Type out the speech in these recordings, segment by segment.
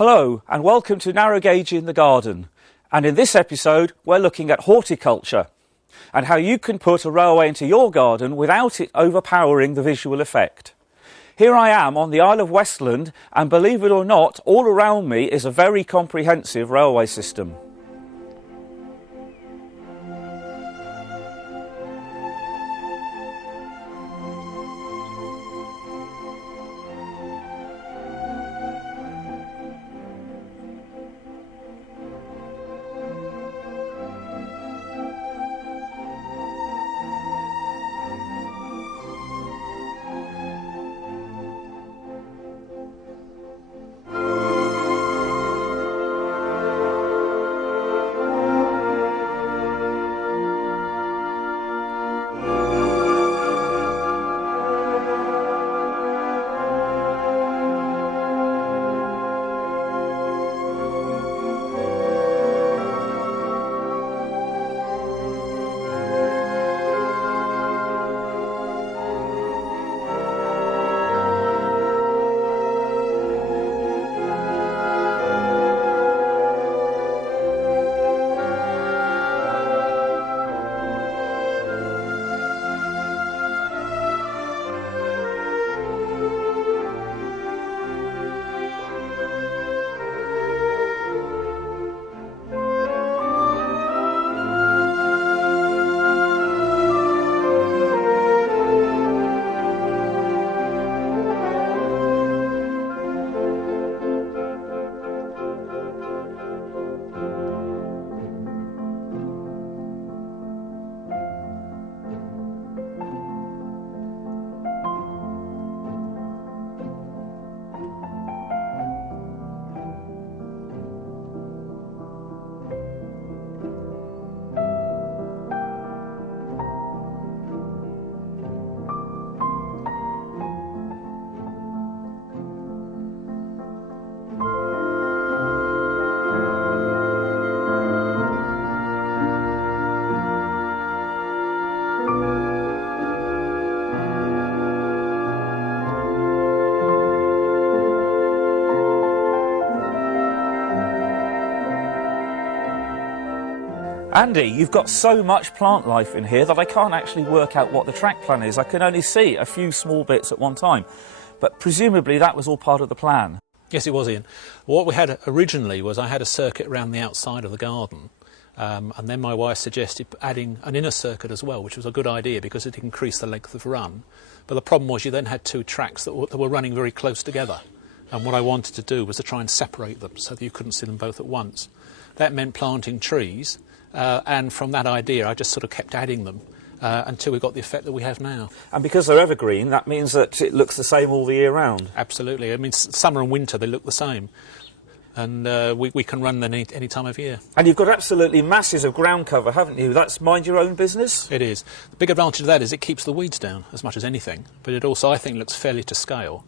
Hello and welcome to Narrow Gauge in the Garden, and in this episode we're looking at horticulture and how you can put a railway into your garden without it overpowering the visual effect. Here I am on the Isle of Westland, and believe it or not, all around me is a very comprehensive railway system. Andy, you've got so much plant life in here that I can't actually work out what the track plan is. I can only see a few small bits at one time. But presumably that was all part of the plan. Yes, it was, Ian. What we had originally was I had a circuit around the outside of the garden. And then my wife suggested adding an inner circuit as well, which was a good idea because it increased the length of run. But the problem was you then had two tracks that were running very close together. And what I wanted to do was to try and separate them so that you couldn't see them both at once. That meant planting trees. And from that idea, I just sort of kept adding them until we got the effect that we have now. And because they're evergreen, that means that it looks the same all the year round? Absolutely. I mean, summer and winter, they look the same. And we can run them any time of year. And you've got absolutely masses of ground cover, haven't you? That's mind your own business? It is. The big advantage of that is it keeps the weeds down as much as anything. But it also, I think, looks fairly to scale.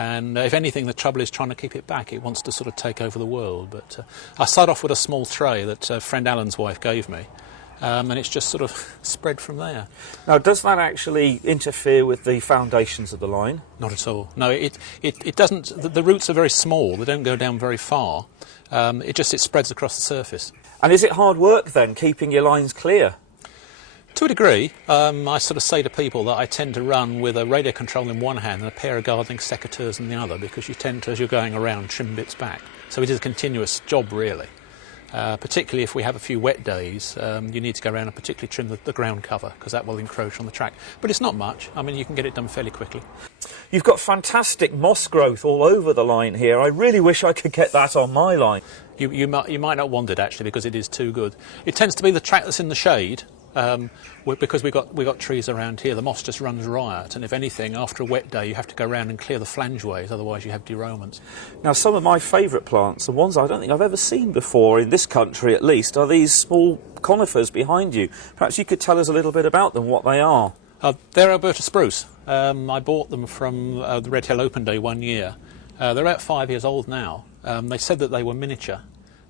And if anything, the trouble is trying to keep it back. It wants to sort of take over the world. But I started off with a small tray that friend Alan's wife gave me, and it's just sort of spread from there. Now, does that actually interfere with the foundations of the line? Not at all. No, it doesn't. The roots are very small. They don't go down very far. It spreads across the surface. And is it hard work then, keeping your lines clear? To a degree. I sort of say to people that I tend to run with a radio control in one hand and a pair of gardening secateurs in the other, because you tend to, as you're going around, trim bits back. So it is a continuous job, really. Particularly if we have a few wet days, you need to go around and particularly trim the ground cover, because that will encroach on the track. But it's not much. I mean, you can get it done fairly quickly. You've got fantastic moss growth all over the line here. I really wish I could get that on my line. You might not want it, actually, because it is too good. It tends to be the track that's in the shade. Because we got trees around here, the moss just runs riot, and if anything, after a wet day, you have to go around and clear the flangeways, otherwise you have derailments. Now, some of my favourite plants, the ones I don't think I've ever seen before, in this country at least, are these small conifers behind you. Perhaps you could tell us a little bit about them, what they are. They're Alberta spruce. I bought them from the Red Hill Open Day one year. They're about 5 years old now. They said that they were miniature.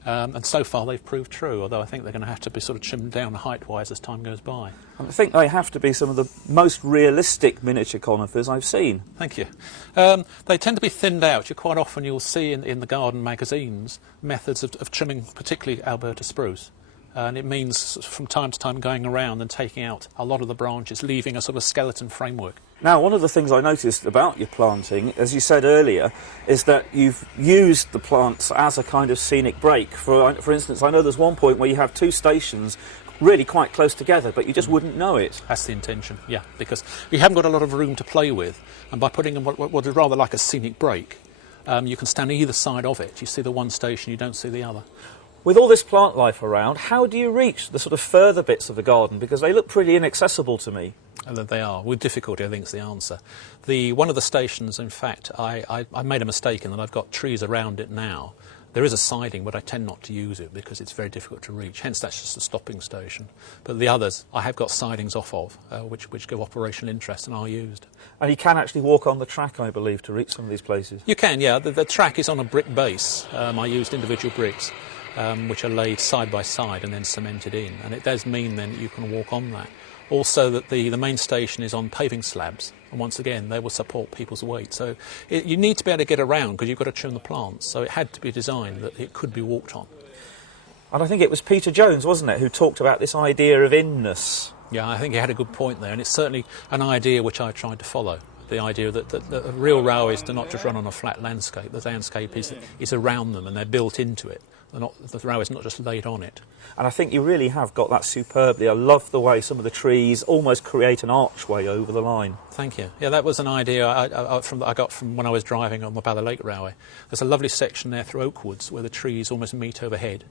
And so far they've proved true, although I think they're going to have to be sort of trimmed down height-wise as time goes by. I think they have to be some of the most realistic miniature conifers I've seen. Thank you. They tend to be thinned out. Quite often you'll see in the garden magazines methods of trimming, particularly Alberta spruce. And it means from time to time going around and taking out a lot of the branches, leaving a sort of skeleton framework. Now, one of the things I noticed about your planting, as you said earlier, is that you've used the plants as a kind of scenic break. For instance, I know there's one point where you have two stations really quite close together, but you just wouldn't know it. That's the intention, yeah, because we haven't got a lot of room to play with, and by putting in what is rather like a scenic break, you can stand either side of it. You see the one station, you don't see the other. With all this plant life around, how do you reach the sort of further bits of the garden? Because they look pretty inaccessible to me. They are. With difficulty, I think, is the answer. One of the stations, in fact, I made a mistake in that I've got trees around it now. There is a siding, but I tend not to use it because it's very difficult to reach. Hence, that's just a stopping station. But the others, I have got sidings off of, which give operational interest and are used. And you can actually walk on the track, I believe, to reach some of these places. You can, yeah. The track is on a brick base. I used individual bricks, which are laid side by side and then cemented in. And it does mean then that you can walk on that. Also, that the main station is on paving slabs, and once again, they will support people's weight. So you need to be able to get around because you've got to trim the plants. So it had to be designed that it could be walked on. And I think it was Peter Jones, wasn't it, who talked about this idea of inness. Yeah, I think he had a good point there, and it's certainly an idea which I tried to follow. The idea that real railways do not just run on a flat landscape. The landscape is around them, and they're built into it. The railway's not just laid on it. And I think you really have got that superbly. I love the way some of the trees almost create an archway over the line. Thank you. Yeah, that was an idea I got from when I was driving on the Bala Lake Railway. There's a lovely section there through Oakwoods where the trees almost meet overhead.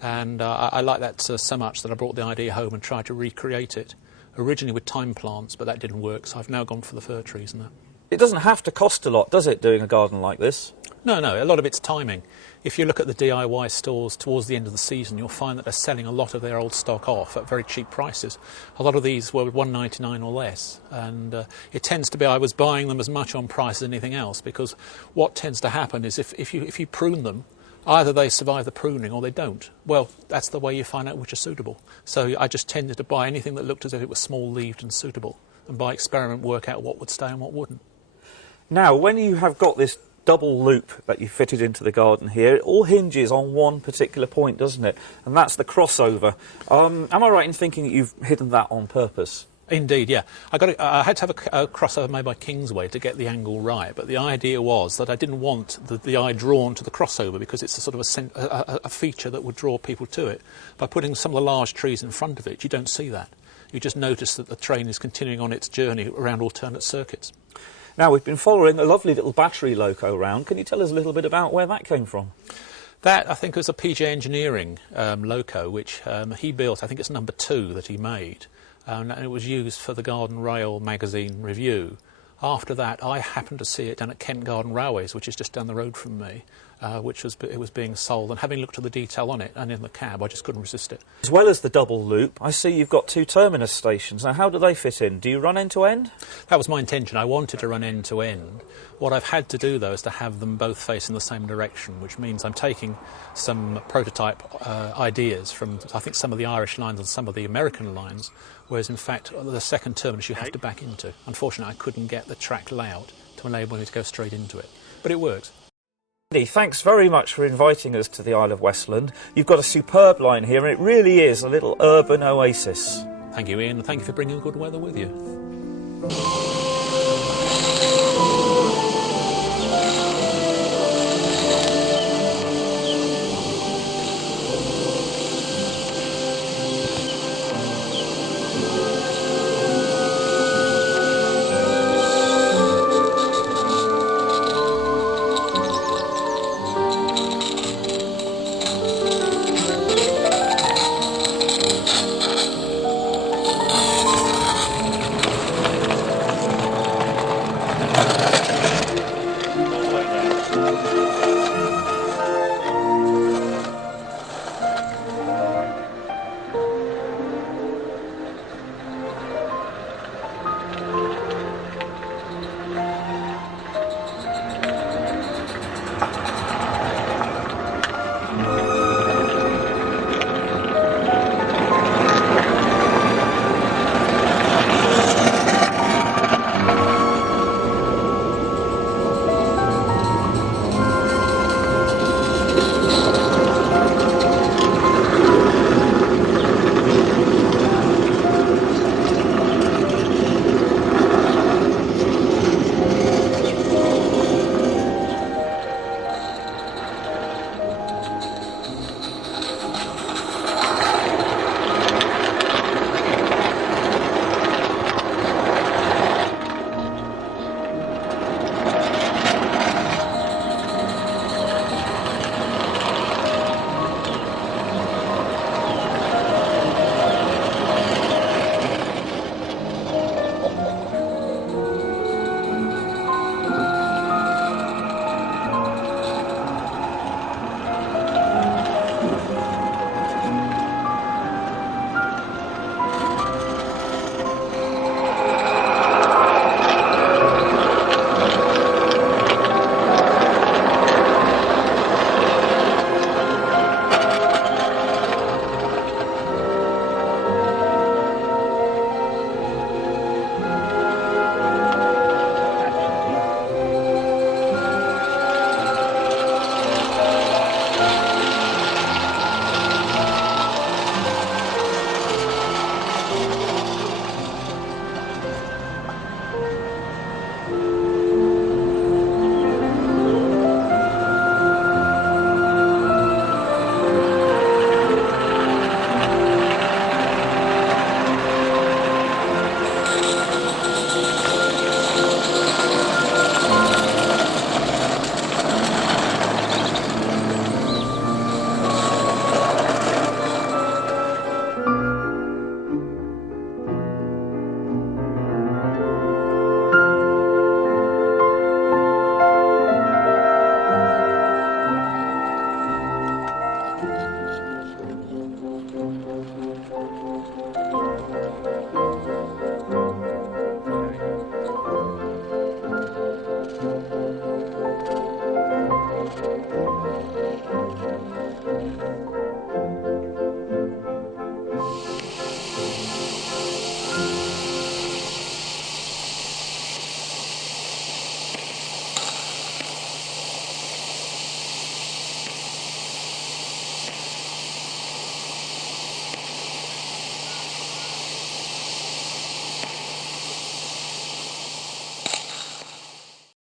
And I like that so much that I brought the idea home and tried to recreate it. Originally with thyme plants, but that didn't work, so I've now gone for the fir trees and that. It doesn't have to cost a lot, does it, doing a garden like this? No, a lot of it's timing. If you look at the DIY stores towards the end of the season, you'll find that they're selling a lot of their old stock off at very cheap prices. A lot of these were $1.99 or less, and it tends to be I was buying them as much on price as anything else, because what tends to happen is if you prune them, either they survive the pruning or they don't. Well, that's the way you find out which are suitable. So I just tended to buy anything that looked as if it was small-leaved and suitable, and by experiment work out what would stay and what wouldn't. Now, when you have got this double loop that you fitted into the garden here, it all hinges on one particular point, doesn't it? And that's the crossover. Am I right in thinking that you've hidden that on purpose? Indeed, yeah. I had to have a crossover made by Kingsway to get the angle right, but the idea was that I didn't want the eye drawn to the crossover because it's a sort of a feature that would draw people to it. By putting some of the large trees in front of it, you don't see that. You just notice that the train is continuing on its journey around alternate circuits. Now, we've been following a lovely little battery loco round. Can you tell us a little bit about where that came from? That, I think, was a PJ Engineering loco, which he built. I think it's number 2 that he made. And it was used for the Garden Rail magazine review. After that, I happened to see it down at Kent Garden Railways, which is just down the road from me, it was being sold. And having looked at the detail on it and in the cab, I just couldn't resist it. As well as the double loop, I see you've got 2 terminus stations. Now, how do they fit in? Do you run end to end? That was my intention. I wanted to run end to end. What I've had to do, though, is to have them both face in the same direction, which means I'm taking some prototype ideas from, I think, some of the Irish lines and some of the American lines, whereas, in fact, the second terminus you have to back into. Unfortunately, I couldn't get the track layout to enable me to go straight into it. But it works. Thanks very much for inviting us to the Isle of Westland. You've got a superb line here, and it really is a little urban oasis. Thank you, Ian, and thank you for bringing good weather with you.